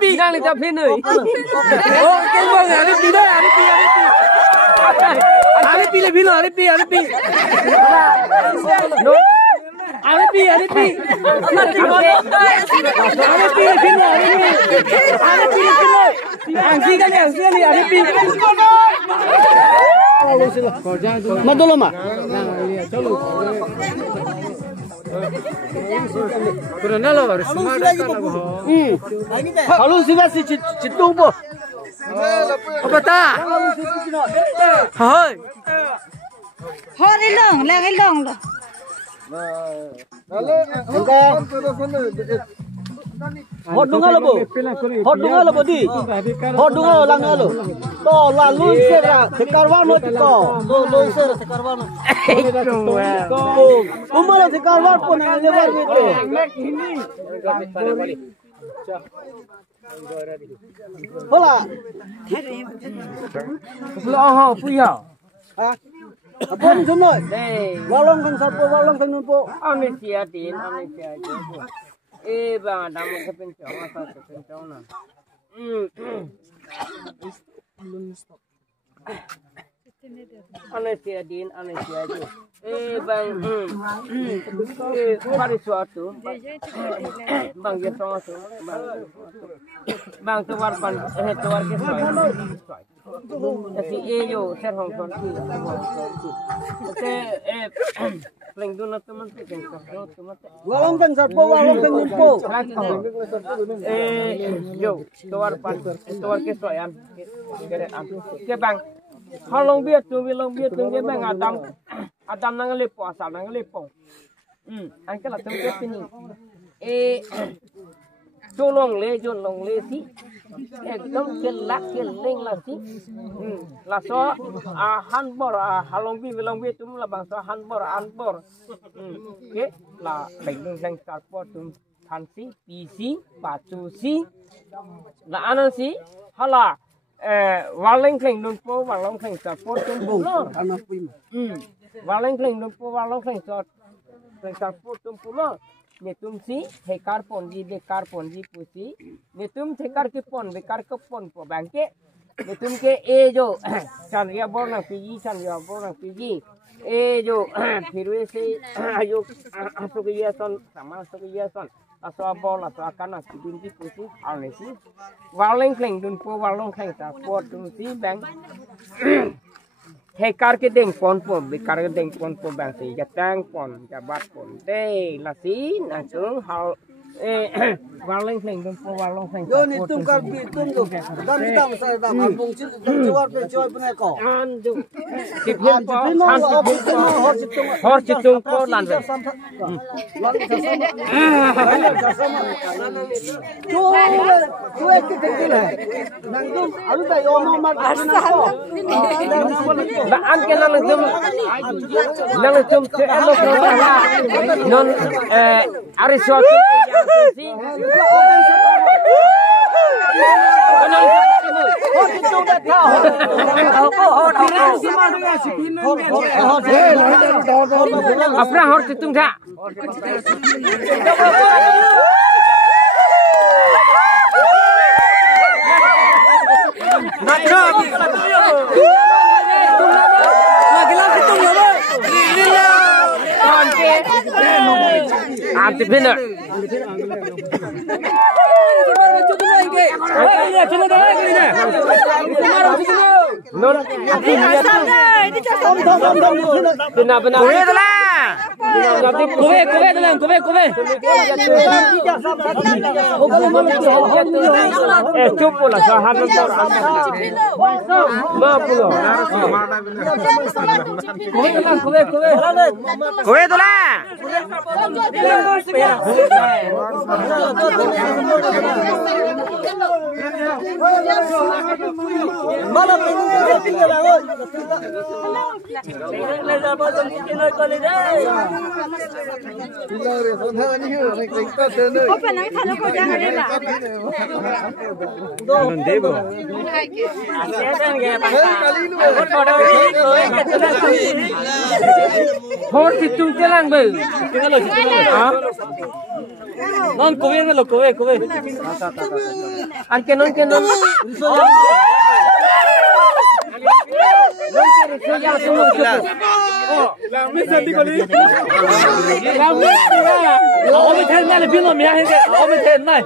pi đang tập phim rồi cái mông Aripi đấy Aripi là phim rồi Aripi Aripi Madolo ma. Coronel harus semangat. Kalau sudah si citung po. Apa ta? Hai. Hot ilong, lang ilong. Hot dunga lo bo. Hot dunga lo bo di. Hot dunga lang lo. To lalu sera sekarwan mo tiko. To sera sekarwan. Umala sekarwan po na lebar mete. Hola. Lo puya. Ah. Apa ni semua? Walong kan sapo walong kan numpo. Amnesia din, amnesia din. Bang, dalam kepencang, asal kepencang na. Amnesia din, amnesia din. Bang, hari suatu, bang dia suatu, bang tuar pan, tuar kesal. Kasi iyo ser hong kong si kasi lingdo na teman teman walong kan sapo walong kan numpo yo tuar pan tuar kesoyan kere am ke bang halong biat tu ke bang adam nang lepo asal nang lepo angke la tu ke pini Jolong le si ekdom kelak keling la si la so hanbor halong bi tum la bang so hanbor ke la leng nang sarpo tum thansi pc pachu si la anan si hala waleng kleng nun po walong kleng sarpo tum bu waleng kleng nun po walong kleng sarpo tum pulo netum si hekar ponji bekar ponji pusi netum hekar ke pon bekar ke pon po bangke netum ke jo sanria borna piji jo firwe se ayo asuk yason sama asuk yason aswa bol aswa kana sidunji pusi alnesi waleng kleng dun po walong kleng ta po dun si bang hekar ke deng pon po bekar ke deng pon po bang si jatang pon jabat pon de la si langsung hal waleng kleng dun po walong kleng yo ni tum kar bi tum do dan dam sai dam albung cil jawar pe joy pene ko an du kipin po hor citung po lan be tu ek ke kecil hai nangdum alu da yo mo mar ba an ke nang tum se elo non ariswa si apa hor citung dah Anti benar. Benar-benar. Cukup lah sahaja. Mapulo. Kue tu lah. Mana tinggal oi. Lên ra bao giờ đi nơi con đi đây. Có phải nói thật nó có đang ở đây mà. Thôi thì chúng ta làm bự. Non kowe ngelo kowe. Ăn cái non. Làm mấy đi con đi. Làm mấy à? Ông mới thêm này là biến rồi mẹ hết cái. Ông mới thêm này.